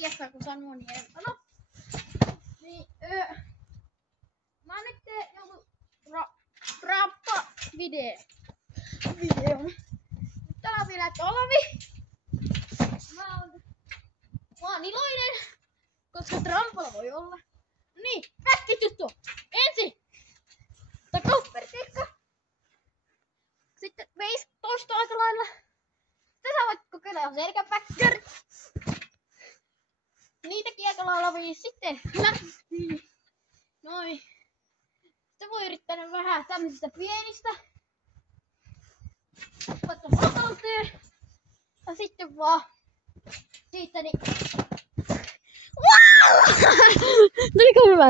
tiedä, kun sanoo, niin en sano. Niin, mä nyt teen joku rappa-videon. Nyt täällä on vielä talvi. Mä oon iloinen, koska Trampalla voi olla. Niin, äkkituttu. Ensin takauspertiikka. Sitten veis toista aika lailla. Sitten sä voit kokeilla selkäpäkkärit. Niitäkin aika lailla voi sitten noin. Sitten voi yrittää vähän tämmöisistä pienistä. Vaikka matauteen. Ja sitten vaan siitä niin. Tuliko hyvä?